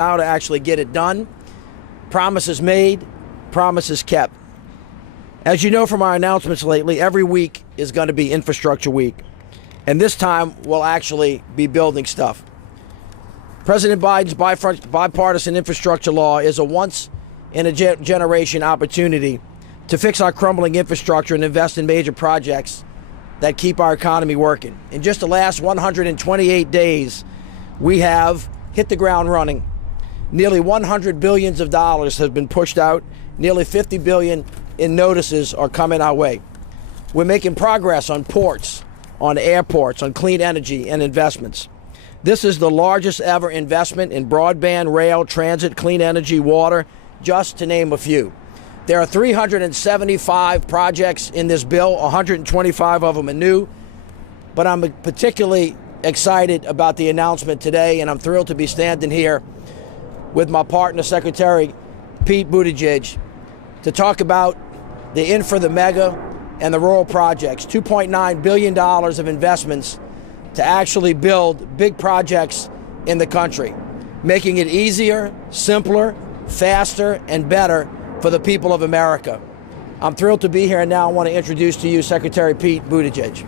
how to actually get it done. Promises made, promises kept. As you know from our announcements lately, every week is going to be Infrastructure Week. And this time, we'll actually be building stuff. President Biden's bipartisan infrastructure law is a once-in-a-generation opportunity to fix our crumbling infrastructure and invest in major projects that keep our economy working. In just the last 128 days, we have hit the ground running. Nearly $100 billion have been pushed out. Nearly $50 billion in notices are coming our way. We're making progress on ports, on airports, on clean energy and investments. This is the largest ever investment in broadband, rail, transit, clean energy, water, just to name a few. There are 375 projects in this bill, 125 of them are new, but I'm particularly excited about the announcement today, and I'm thrilled to be standing here with my partner, Secretary Pete Buttigieg, to talk about the infra, the mega, and the rural projects. $2.9 billion of investments to actually build big projects in the country, making it easier, simpler, faster, and better for the people of America. I'm thrilled to be here, and now I want to introduce to you Secretary Pete Buttigieg.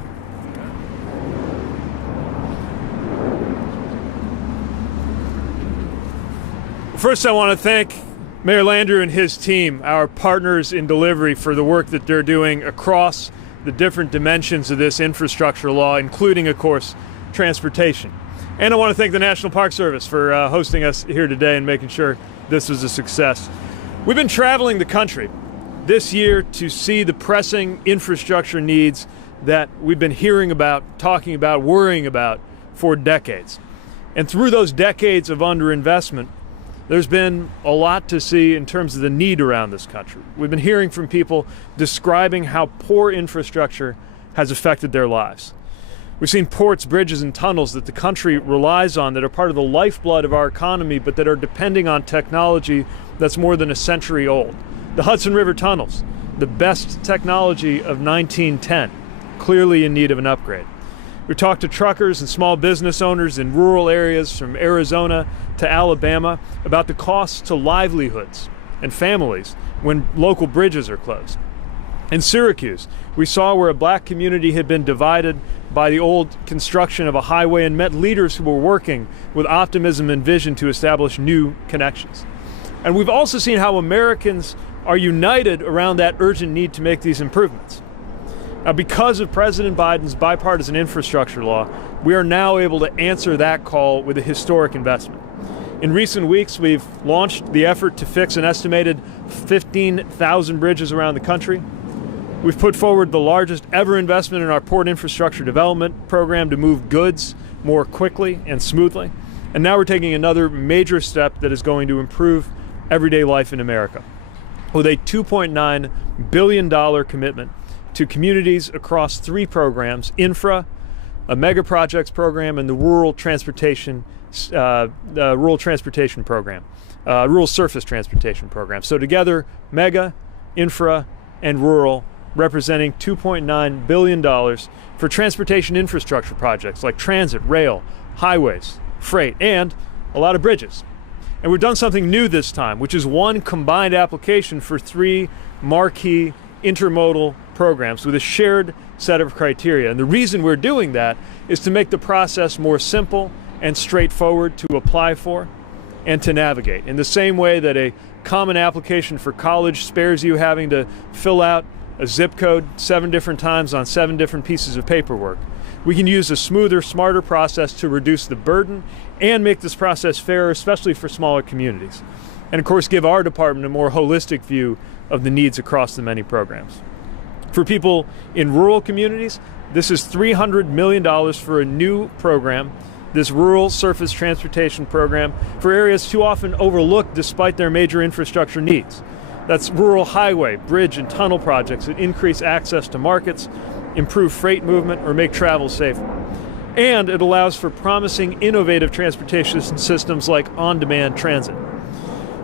First, I want to thank Mayor Landrieu and his team, our partners in delivery, for the work that they're doing across the different dimensions of this infrastructure law, including, of course, transportation. And I want to thank the National Park Service for hosting us here today and making sure this was a success. We've been traveling the country this year to see the pressing infrastructure needs that we've been hearing about, talking about, worrying about for decades. And through those decades of underinvestment, there's been a lot to see in terms of the need around this country. We've been hearing from people describing how poor infrastructure has affected their lives. We've seen ports, bridges, and tunnels that the country relies on that are part of the lifeblood of our economy, but that are depending on technology that's more than a century old. The Hudson River tunnels, the best technology of 1910, clearly in need of an upgrade. We talked to truckers and small business owners in rural areas from Arizona to Alabama about the costs to livelihoods and families when local bridges are closed. In Syracuse, we saw where a black community had been divided by the old construction of a highway and met leaders who were working with optimism and vision to establish new connections. And we've also seen how Americans are united around that urgent need to make these improvements. Now, because of President Biden's bipartisan infrastructure law, we are now able to answer that call with a historic investment. In recent weeks, we've launched the effort to fix an estimated 15,000 bridges around the country. We've put forward the largest ever investment in our port infrastructure development program to move goods more quickly and smoothly. And now we're taking another major step that is going to improve everyday life in America with a $2.9 billion commitment to communities across three programs: infra, a mega projects program, and the rural transportation program, rural surface transportation program. So together, mega, infra, and rural, representing $2.9 billion for transportation infrastructure projects like transit, rail, highways, freight, and a lot of bridges. And we've done something new this time, which is one combined application for three marquee intermodal programs with a shared set of criteria. And the reason we're doing that is to make the process more simple and straightforward to apply for and to navigate. In the same way that a common application for college spares you having to fill out a zip code 7 different times on 7 different pieces of paperwork, we can use a smoother, smarter process to reduce the burden and make this process fairer, especially for smaller communities. And of course, give our department a more holistic view of the needs across the many programs. For people in rural communities, this is $300 million for a new program, this rural surface transportation program for areas too often overlooked despite their major infrastructure needs. That's rural highway, bridge, and tunnel projects that increase access to markets, improve freight movement, or make travel safer. And it allows for promising innovative transportation systems like on-demand transit.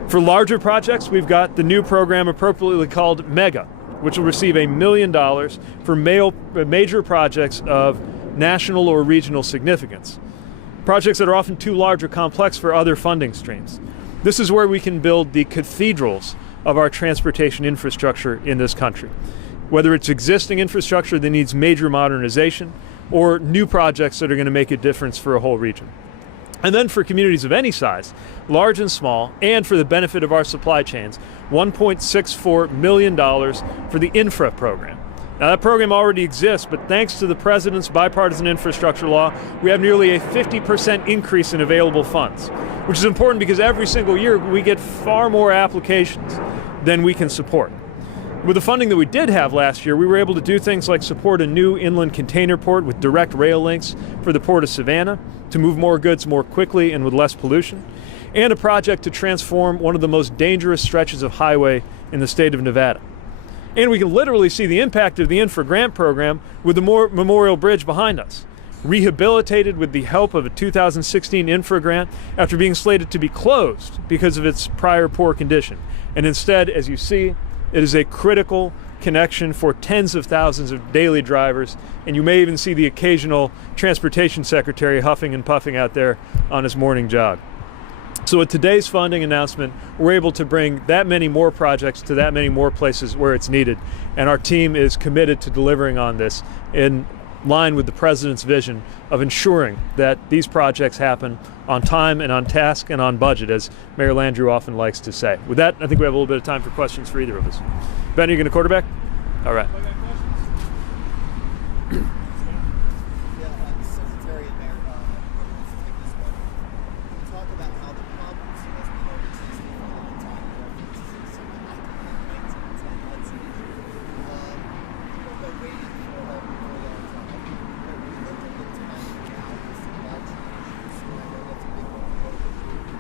For larger projects, we've got the new program appropriately called MEGA, which will receive $1 million for major projects of national or regional significance. projects that are often too large or complex for other funding streams. This is where we can build the cathedrals of our transportation infrastructure in this country. Whether it's existing infrastructure that needs major modernization or new projects that are going to make a difference for a whole region. And then for communities of any size, large and small, and for the benefit of our supply chains, $1.64 million for the infra program. Now that program already exists, but thanks to the President's bipartisan infrastructure law, we have nearly a 50% increase in available funds, which is important because every single year we get far more applications than we can support. With the funding that we did have last year, we were able to do things like support a new inland container port with direct rail links for the Port of Savannah to move more goods more quickly and with less pollution, and a project to transform one of the most dangerous stretches of highway in the state of Nevada. And we can literally see the impact of the infra grant program with the Memorial Bridge behind us, rehabilitated with the help of a 2016 infra grant after being slated to be closed because of its prior poor condition. And instead, as you see, it is a critical connection for tens of thousands of daily drivers, and you may even see the occasional transportation secretary huffing and puffing out there on his morning jog. So with today's funding announcement, we're able to bring that many more projects to that many more places where it's needed, and our team is committed to delivering on this in line with the President's vision of ensuring that these projects happen on time and on task and on budget, as Mayor Landrieu often likes to say. With that, I think we have a little bit of time for questions for either of us. Ben, are you going to quarterback? All right. Secretary and Mayor, let's take this one. Talk about how the problems has been overseas for a long time. Something like 1910, let's say. People have been waiting for a long time. But we look at the time now with supply chain issues, and I know that's a big one for both of you.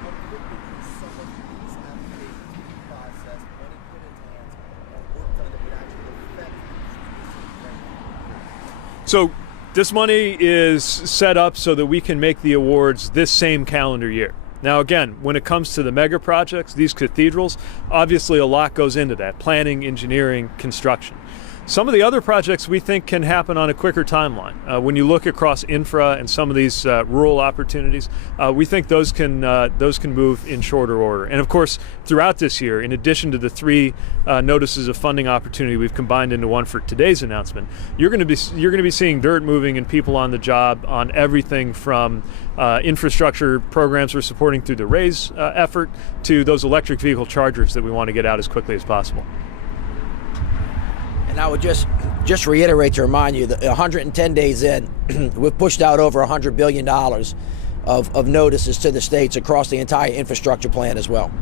How quickly can some of these applications be processed, money put into hands, or work done that would actually affect the issues we're seeing right now? So this money is set up so that we can make the awards this same calendar year. Now again, when it comes to the mega projects, these cathedrals, obviously a lot goes into that: planning, engineering, construction. Some of the other projects we think can happen on a quicker timeline. When you look across infra and some of these rural opportunities, we think those can move in shorter order. And of course, throughout this year, in addition to the 3 notices of funding opportunity we've combined into one for today's announcement, you're going to be seeing dirt moving and people on the job on everything from infrastructure programs we're supporting through the RAISE effort to those electric vehicle chargers that we want to get out as quickly as possible. And I would just reiterate to remind you that 110 days in, we've pushed out over $100 billion of notices to the states across the entire infrastructure plan as well.